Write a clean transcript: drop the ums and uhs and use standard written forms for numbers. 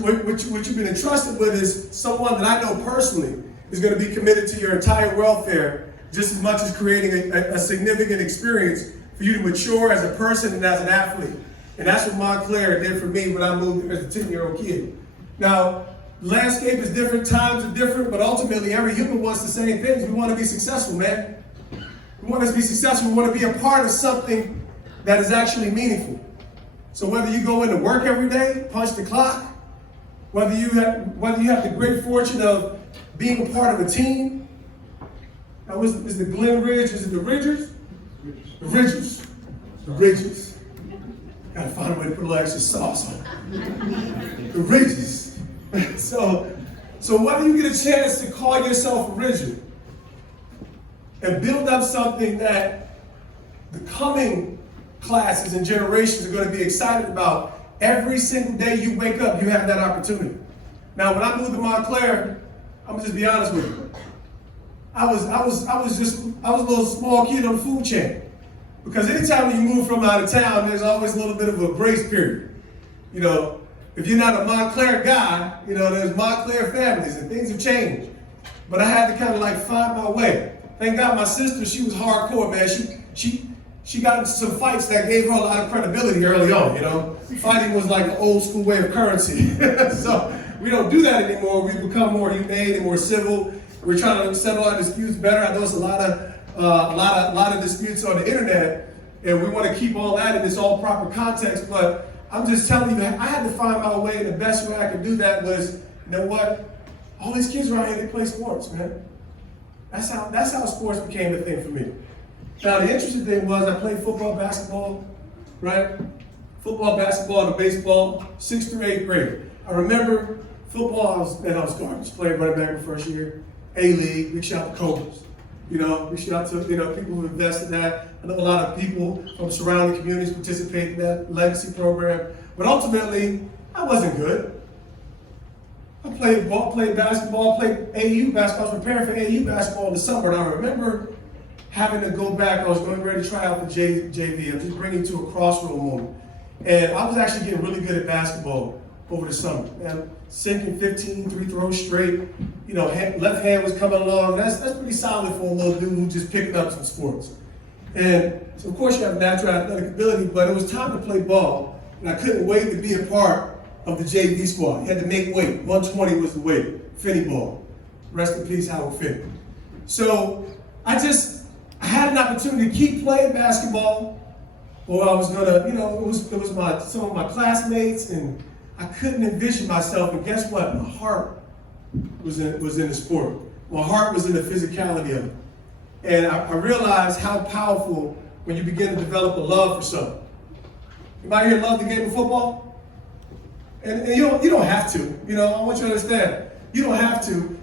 what you've been entrusted with is someone that I know personally is going to be committed to your entire welfare just as much as creating a significant experience for you to mature as a person and as an athlete. And that's what Montclair did for me when I moved as a 10-year-old kid. Now, landscape is different, times are different, but ultimately every human wants the same things. We want to be successful, man. We want to be successful. We want to be a part of something that is actually meaningful. So whether you go into work every day, punch the clock, whether you have the great fortune of being a part of a team. Now, is the Glen Ridge? Is it the Ridgers? The Ridgers. The Ridgers. Gotta find a way to put a little extra sauce on it. The Ridgers. So whether you get a chance to call yourself a Ridger and build up something that the coming classes and generations are going to be excited about, every single day you wake up, you have that opportunity. Now, when I moved to Montclair, I'm gonna just be honest with you. I was a little small kid on the food chain. Because anytime you move from out of town, there's always a little bit of a grace period. You know, if you're not a Montclair guy, you know, there's Montclair families and things have changed. But I had to kind of like find my way. Thank God my sister, she was hardcore, man. She got into some fights that gave her a lot of credibility early on, you know. Fighting was like an old school way of currency. So we don't do that anymore. We've become more humane and more civil. We're trying to settle our disputes better. I know it's a lot of disputes on the internet, and we want to keep all that in its all proper context, but I'm just telling you, I had to find my way, and the best way I could do that was, you know what? All these kids around here, they play sports, man. That's how sports became a thing for me. Now, the interesting thing was I played football, basketball, right? Football, basketball, and baseball, 6th through 8th grade. I remember football, I was garbage. Playing running back my first year. A-League, big shout out to Cobras. You know, big shout out to, people who invested in that. I know a lot of people from surrounding communities participate in that legacy program. But ultimately, I wasn't good. I played basketball, played AAU basketball. I was preparing for AAU basketball in the summer, and I remember having to go back. I was going ready to try out for JV. I'm just bringing you to a crossroad moment. And I was actually getting really good at basketball over the summer. And sinking 15 free throws straight. You know, left hand was coming along. That's pretty solid for a little dude who's just picking up some sports. And so, of course, you have natural athletic ability, but it was time to play ball. And I couldn't wait to be a part of the JV squad. You had to make weight. 120 was the weight. Finney ball. Rest in peace, Howard Finney. So I had an opportunity to keep playing basketball, or I was gonna, it was some of my classmates, and I couldn't envision myself. And guess what? My heart was in the sport. My heart was in the physicality of it. And I realized how powerful when you begin to develop a love for something. Anybody here love the game of football? And you don't have to. I want you to understand. You don't have to.